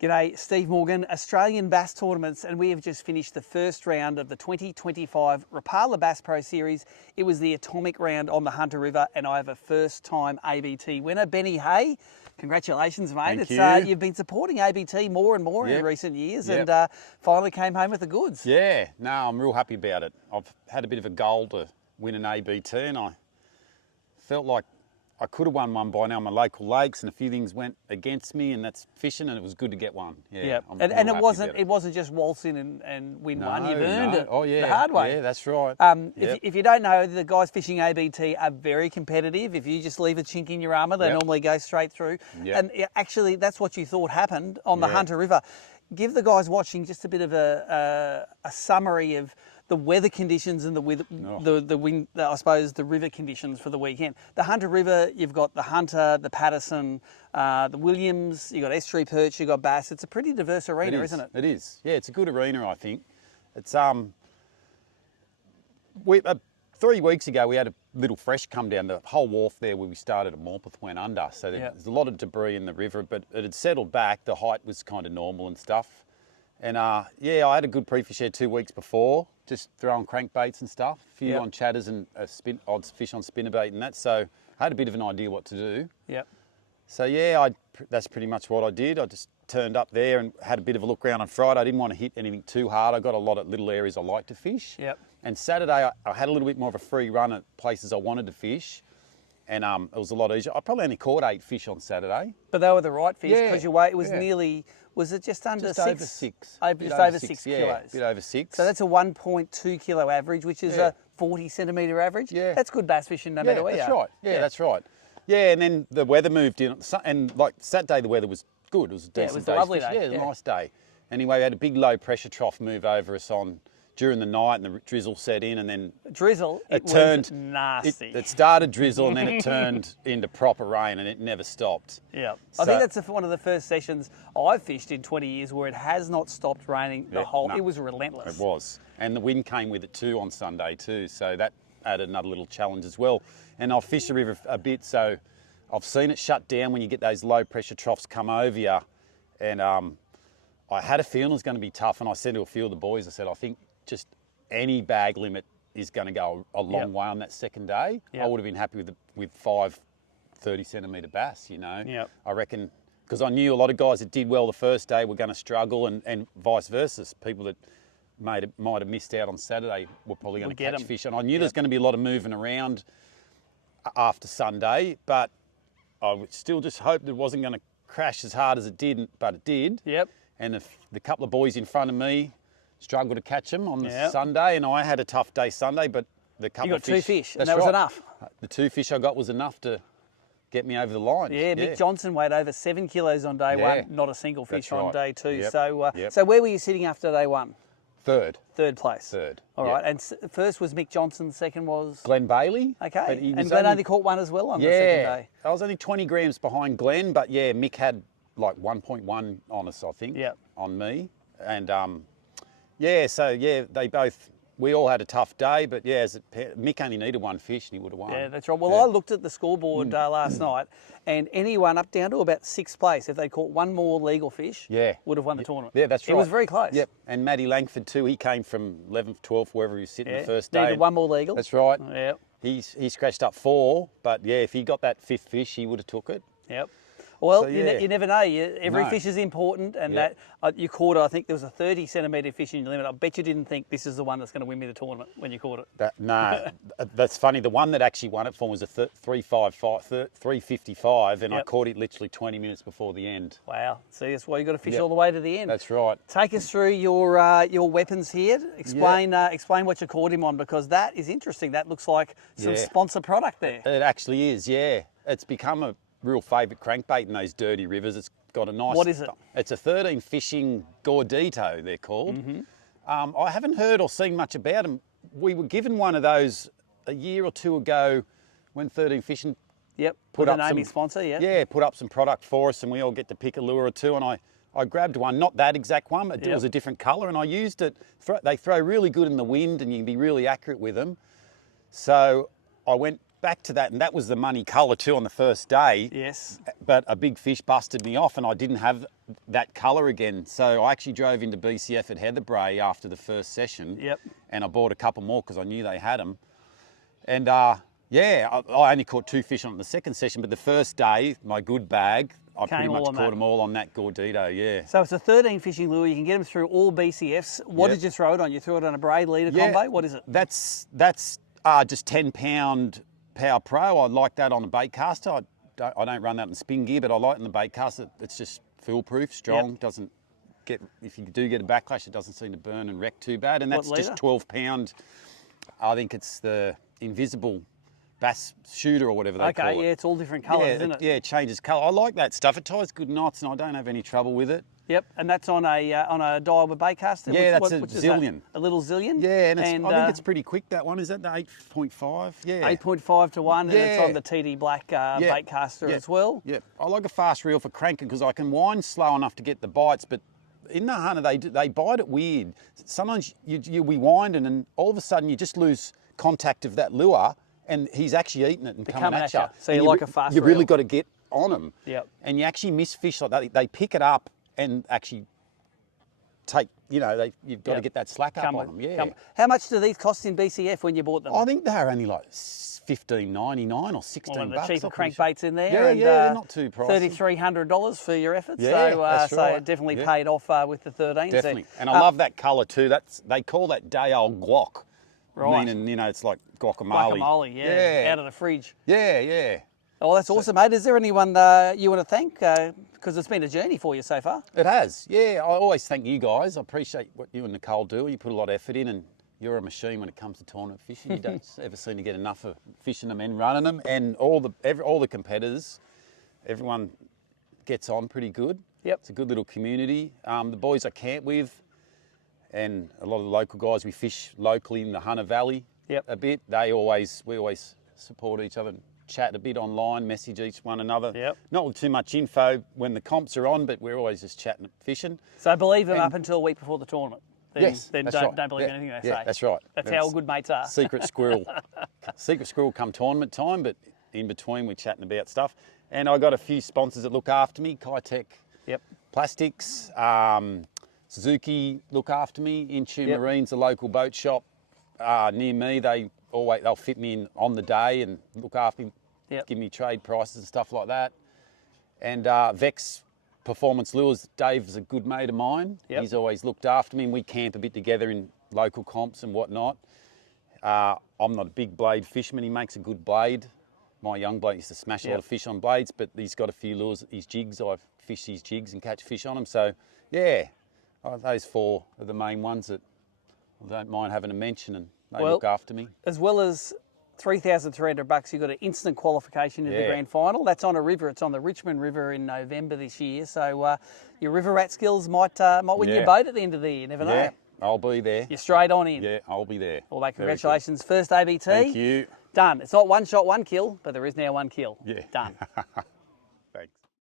G'day, Steve Morgan, Australian Bass Tournaments, and we have just finished the first round of the 2025 Rapala BASS Pro Series. It was the atomic round on the Hunter River, and I have a first-time ABT winner, Benny Hay. Congratulations, mate. Thank you. You've been supporting ABT more and more in recent years, Yep. and finally came home with the goods. Yeah, no, I'm real happy about it. I've had a bit of a goal to win an ABT, and I felt like I could have won one by now. My local lakes and a few things went against me, and that's fishing, and it was good to get one. Yeah, I'm and real it happy wasn't just waltz in and win one. You've No, earned no. it. Oh yeah, the hard way. Yeah, that's right. If you don't know, the guys fishing ABT are very competitive. If you just leave a chink in your armour, they normally go straight through. Yep. And actually, that's what you thought happened on the Hunter River. Give the guys watching just a bit of a summary of the weather conditions and the wind, I suppose, the river conditions for the weekend. The Hunter River, you've got the Hunter, the Patterson, the Williams, you've got estuary perch, you've got bass. It's a pretty diverse arena, isn't it? It is. Yeah, it's a good arena, I think. It's 3 weeks ago we had a little fresh come down. The whole wharf there where we started at Morpeth went under, so there's a lot of debris in the river, but it had settled back. The height was kind of normal and stuff. And yeah, I had a good pre-fish there 2 weeks before, just throwing crankbaits and stuff, a few on chatters and odd fish on spinnerbait and that. So I had a bit of an idea what to do. Yep. So yeah, that's pretty much what I did. I just turned up there and had a bit of a look around on Friday. I didn't want to hit anything too hard. I got a lot of little areas I like to fish. Yep. And Saturday I had a little bit more of a free run at places I wanted to fish. And it was a lot easier. I probably only caught 8 fish on Saturday. But they were the right fish because your weight was yeah. nearly, was it just under Just 6? over 6. Just over 6 yeah, kilos. A bit over 6. So that's a 1.2 kilo average, which is a 40 centimetre average. Yeah. That's good bass fishing no matter where you are. That's right. Yeah, that's right. Yeah, and then the weather moved in. And like Saturday, the weather was good. It was a decent it was a lovely day. Yeah, it was a nice day. Anyway, we had a big low pressure trough move over us during the night, and the drizzle set in, and then drizzle. It turned was nasty. It started drizzle, and then it turned into proper rain, and it never stopped. Yeah, I think that's one of the first sessions I've fished in 20 years where it has not stopped raining the whole. No, it was relentless. It was, and the wind came with it too on Sunday too, so that added another little challenge as well. And I've fished the river a bit, so I've seen it shut down when you get those low pressure troughs come over you, and I had a feeling it was going to be tough, and I said to a few of the boys, I said, I think just any bag limit is going to go a long way on that second day. I would have been happy with 5 30 centimetre bass, you know. I reckon, because I knew a lot of guys that did well the first day were going to struggle, and vice versa. People that might have missed out on Saturday were probably going to catch fish. And I knew there's going to be a lot of moving around after Sunday, but I would still just hoped it wasn't going to crash as hard as it did, but it did. And the couple of boys in front of me struggled to catch them on the Sunday, and I had a tough day Sunday, but the couple of fish... You got 2 fish, and that was enough. The 2 fish I got was enough to get me over the line. Yeah, Mick Johnson weighed over 7 kilos on day 1, not a single fish on day 2. So where were you sitting after day 1? Third. Third place. Third. All right, and first was Mick Johnson, second was... Glenn Bailey. Okay, and Glenn only caught 1 as well on the second day. I was only 20 grams behind Glenn, but yeah, Mick had like 1.1 on us, I think, on me. And we all had a tough day, but yeah, Mick only needed 1 fish and he would have won. Yeah, that's right. Well, I looked at the scoreboard last night, and anyone up down to about 6th place, if they caught 1 more legal fish, would have won the tournament. Yeah, that's right. It was very close. Yep, and Matty Langford too, he came from 11th, 12th, wherever he was sitting the first day. Needed 1 more legal. That's right. Yep. He scratched up 4, but yeah, if he got that 5th fish, he would have took it. Yep. Well, you never know. Every fish is important, and that you caught, I think there was a 30 centimetre fish in your limit. I bet you didn't think this is the one that's going to win me the tournament when you caught it. No, that's funny. The one that actually won it for me was a 355, and I caught it literally 20 minutes before the end. Wow. See, that's why you've got to fish all the way to the end. That's right. Take us through your weapons here. Explain what you caught him on, because that is interesting. That looks like some sponsor product there. It actually is, yeah. It's become a real favourite crankbait in those dirty rivers. It's got a nice... What is it? It's a 13 fishing gordito, they're called. I haven't heard or seen much about them. We were given one of those a year or 2 ago when 13 Fishing put up some sponsor, put up some product for us, and we all get to pick a lure or 2, and I grabbed one, not that exact one, but it was a different colour, and I used it. They throw really good in the wind, and you can be really accurate with them. So I went back to that, and that was the money colour too on the first day. Yes. But a big fish busted me off, and I didn't have that colour again. So I actually drove into BCF at Heatherbray after the first session. Yep. And I bought a couple more because I knew they had them. And yeah, I only caught 2 fish on the second session, but the first day, my good bag, I pretty much caught them all on that Gordito, yeah. So it's a 13 fishing lure. You can get them through all BCFs. What did you throw it on? You threw it on a braid leader combo? What is it? That's just 10-pound Power Pro. I like that on a bait caster. I don't run that in spin gear, but I like it in the bait caster. It's just foolproof, strong, doesn't get, if you do get a backlash, it doesn't seem to burn and wreck too bad. And that's just 12-pound. I think it's the Invisible Bass Shooter or whatever they call it. Okay, yeah, it's all different colours, isn't it? Yeah, it changes colour. I like that stuff. It ties good knots and I don't have any trouble with it. Yep, and that's on a dial with bait caster? Yeah, that's a Zillion. A little Zillion? Yeah, and I think it's pretty quick, that one. Is that the 8.5? Yeah. 8.5 to 1, and it's on the TD Black bait caster as well. Yeah, I like a fast reel for cranking because I can wind slow enough to get the bites, but in the hunter, they bite it weird. Sometimes you'll be winding and all of a sudden you just lose contact of that lure and he's actually eating it and coming at you. So you like a fast You've reel. really got to get on them. Yep. And you actually miss fish like that. They pick it up and actually take, you've got to get that slack up on them. Yeah. How much do these cost in BCF when you bought them? I think they're only like $15.99 or $16. The cheaper crankbaits in there. Yeah, they're not too pricey. $3,300 for your efforts. Yeah, that's right. So it definitely paid off with the 13. Definitely. And I love that colour too. They call that day old guac. Right. Meaning, it's like guacamole. Guacamole, yeah. Out of the fridge. Yeah, yeah. Oh, that's awesome, mate. Is there anyone you want to thank? Because it's been a journey for you so far. It has. Yeah, I always thank you guys. I appreciate what you and Nicole do. You put a lot of effort in and you're a machine when it comes to tournament fishing. You don't ever seem to get enough of fishing them and running them. And all the competitors, everyone gets on pretty good. Yep. It's a good little community. The boys I camp with and a lot of the local guys, we fish locally in the Hunter Valley a bit. We always support each other, chat a bit online, message each one another. Yep. Not with too much info when the comps are on, but we're always just chatting fishing. So believe them up until a week before the tournament. Then, then don't believe anything they say. Yeah, that's right. That's how good mates are. Secret squirrel come tournament time, but in between we're chatting about stuff. And I got a few sponsors that look after me, Kitech Plastics, Suzuki look after me, Intu Marine's a local boat shop near me. They'll fit me in on the day and look after me, give me trade prices and stuff like that. And Vex Performance Lures, Dave's a good mate of mine. He's always looked after me and we camp a bit together in local comps and whatnot. I'm not a big blade fisherman. He makes a good blade. My young bloke used to smash a lot of fish on blades, but he's got a few lures, his jigs. I've fished his jigs and catch fish on them. So, yeah, those 4 are the main ones that I don't mind having a mention, and they look after me. As well as $3,300, you've got an instant qualification to the grand final. That's on a river. It's on the Richmond River in November this year. So your river rat skills might win your boat at the end of the year. You never know. Yeah, I'll be there. You're straight on in. Yeah, I'll be there. Well, mate, congratulations. First ABT. Thank you. Done. It's not one shot, one kill, but there is now one kill. Yeah. Done.